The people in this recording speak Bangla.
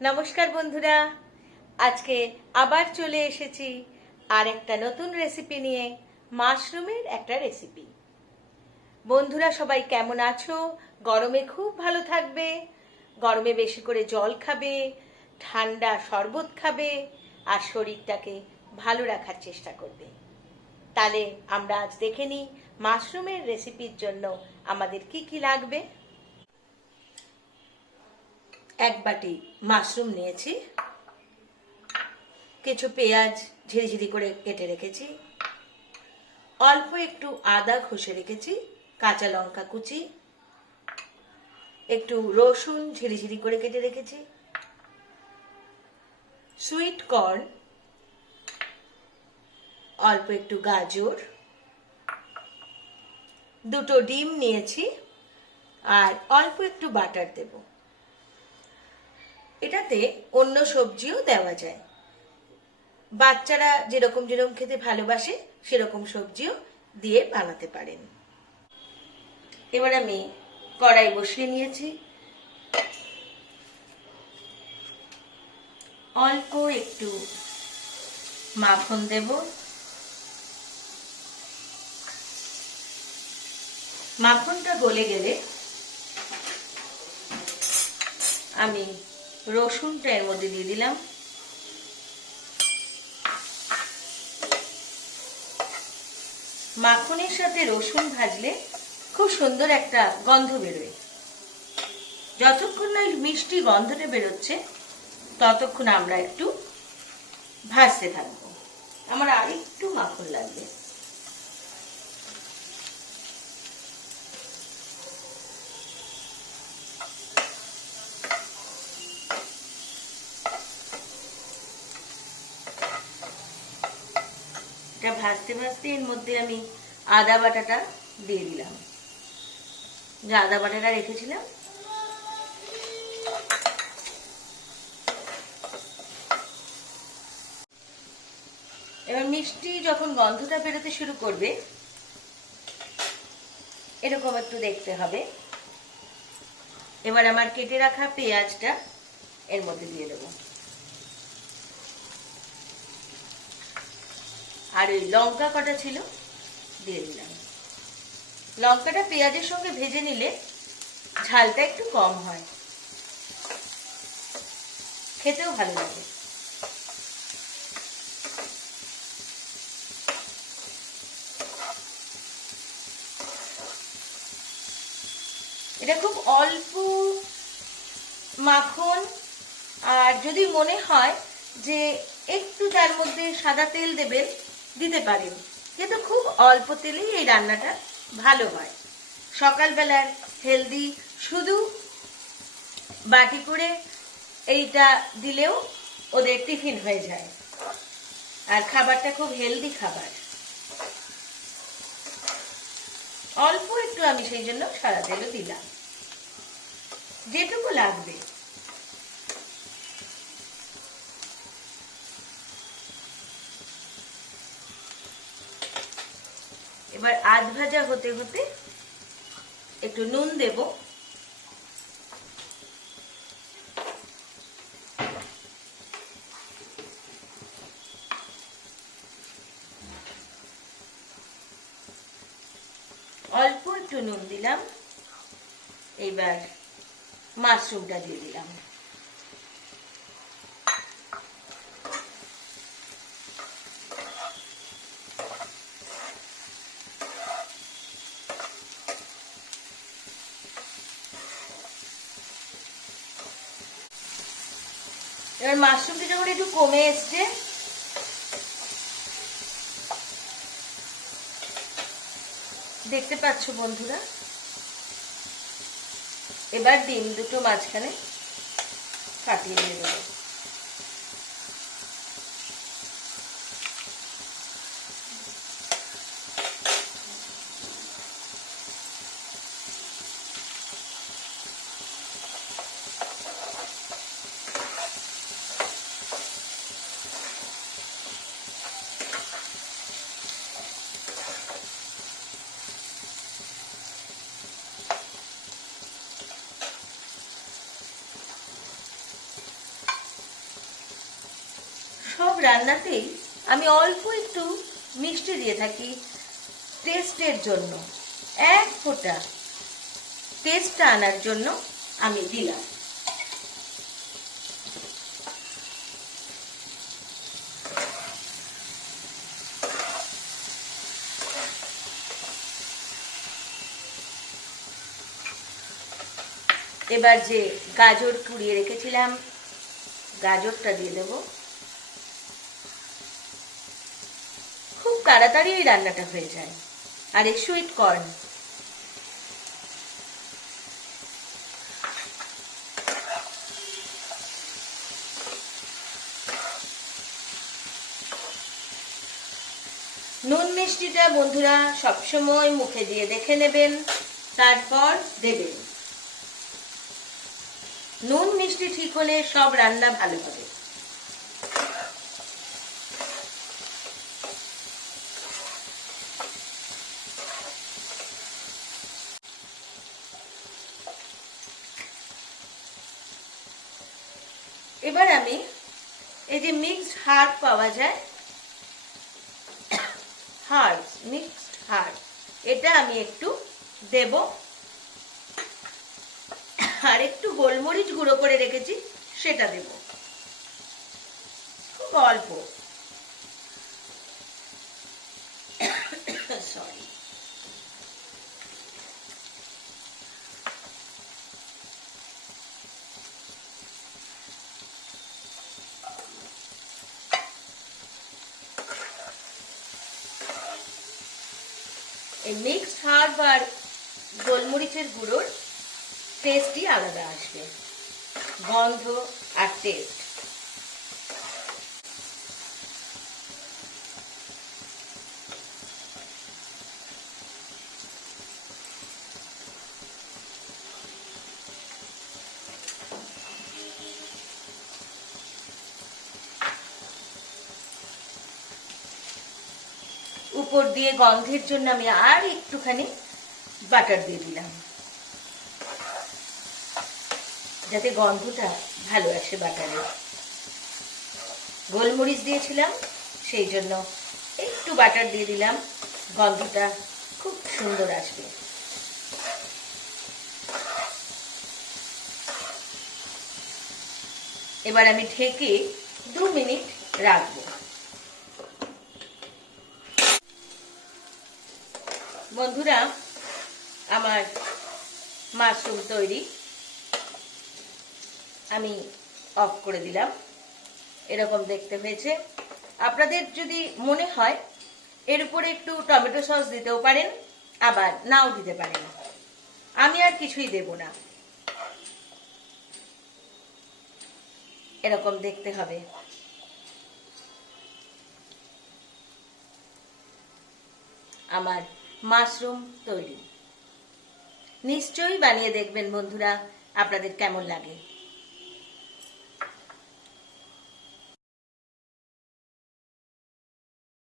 নমস্কার বন্ধুরা। আজকে আবার চলে এসেছি আর একটা নতুন রেসিপি নিয়ে মাশরুমের একটা রেসিপি বন্ধুরা, সবাই কেমন আছো? গরমে খুব ভালো থাকবে। গরমে বেশি করে জল খাবে, ঠান্ডা শরবত খাবে, আর শরীরটাকে ভালো রাখার চেষ্টা করবে। তাহলে আমরা আজ দেখে নিই মাশরুমের রেসিপির জন্য আমাদের কি কি লাগবে। এক বাটি মাশরুম নিয়েছি। কিছু পেঁয়াজ ঝিরিঝিরি করে কেটে রেখেছি। অল্প একটু আদা ঘষে রেখেছি, কাঁচা লঙ্কা কুচি। একটু রসুন ঝিরিঝিরি করে কেটে রেখেছি। সুইট কর্ন, অল্প একটু গাজর। দুটো ডিম নিয়েছি আর অল্প একটু বাটার দেবো। এটাতে অন্য সবজিও দেওয়া যায়। বাচ্চারা যেরকম যেরকম খেতে ভালোবাসে, সেরকম সবজিও দিয়ে বানাতে পারেন। এবার আমি কড়াই বসিয়ে নিয়েছি। অল্প একটু মাখন দেব। মাখনটা গলে গেলে আমি রসুনটা এর মধ্যে দিয়ে দিলাম। মাখনের সাথে রসুন ভাজলে খুব সুন্দর একটা গন্ধ বেরোয়। যতক্ষণ না মিষ্টি গন্ধটা বেরোচ্ছে, ততক্ষণ আমরা একটু ভাজতে থাকব। আমার আর একটু মাখন লাগবে। ভাজতে ভাজতে এর মধ্যে আমি আদা বাটাটা দিয়ে দিলাম। যে আদা বাটাটা রেখেছিলাম, এবার মিষ্টি যখন গন্ধটা বেরোতে শুরু করবে, এরকম একটু দেখতে হবে। এবার আমার কেটে রাখা পেঁয়াজটা এর মধ্যে দিয়ে দেবো। আর ওই লঙ্কা কটা ছিল? দিয়ে দিলাম। লঙ্কাটা পেঁয়াজের সঙ্গে ভেজে নিলে ঝালটা একটু কম হয়। খেতেও ভালো লাগে। এটা খুব অল্প মাখন, আর যদি মনে হয় যে একটু তার মধ্যে সাদা তেল দেবেন দিতে পারেন কিন্তু খুব অল্প তেলেই এই রান্নাটা ভালো হয়। সকালবেলার হেলদি শুধু বাটি করে এইটা দিলেও ওদের টিফিন হয়ে যায়। আর খাবারটা খুব হেলদি খাবার। অল্প একটু আমি সেই জন্য সাদা তেলও দিলাম। যেটুকু লাগবে। এবার আধ ভাজা হতে হতে একটু নুন দেব। অল্প একটু নুন দিলাম। এইবার মাশরুমটা দিয়ে দিলাম। এবার মাশরুমটা যখন একটু কমে এসছে, দেখতে পাচ্ছ বন্ধুরা? এবার ডিম দুটো মাঝখানে কাটিয়ে দিয়ে দেবো রান্নাতেই আমি অল্প একটু মিষ্টি দিয়ে থাকি টেস্টের জন্য। এক ফোঁটা টেস্টটা আনার জন্য আমি দিলাম। এবার যে গাজর কুড়িয়ে রেখেছিলাম, গাজরটা দিয়ে দেব খুব তাড়াতাড়ি এই রান্নাটা হয়ে যায়। আর এই সুইট কর্ন নুন মিষ্টিটা বন্ধুরা সবসময় মুখে দিয়ে দেখে নেবেন, তারপর দেবেন। নুন মিষ্টি ঠিক হলে সব রান্না ভালো হবে। এবার আমি এই যে মিক্সড হার্ব পাওয়া যায় হার্ব মিক্সড হার্ব এটা আমি একটু দেব। আর একটু গোলমরিচ গুঁড়ো করে রেখেছি, সেটা দেব। খুব অল্প সরি এই মিক্সড হার্ব আর গোলমরিচের গুঁড়োর টেস্টই আলাদা আসবে। গন্ধ আর টেস্ট উপর দিয়ে গন্ধের জন্য আমি আর একটুখানি বাটার দিয়ে দিলাম। যাতে গন্ধটা ভালো আসে বাটারে গোলমরিচ দিয়েছিলাম, সেই জন্য একটু বাটার দিয়ে দিলাম, গন্ধটা খুব সুন্দর আসবে। এবার আমি ঢেকে দু মিনিট রাখব। বন্ধুরা, আমার মাশরুম তৈরি আমি অফ করে দিলাম। এরকম দেখতে হয়েছে। আপনাদের যদি মনে হয় এর উপরে একটু টমেটো সস দিতেও পারেন, আবার নাও দিতে পারেন। আমি আর কিছুই দেব না। এরকম দেখতে হবে। আমার মাশরুম তৈরি। নিশ্চয়ই বানিয়ে দেখবেন বন্ধুরা আপনাদের কেমন লাগে।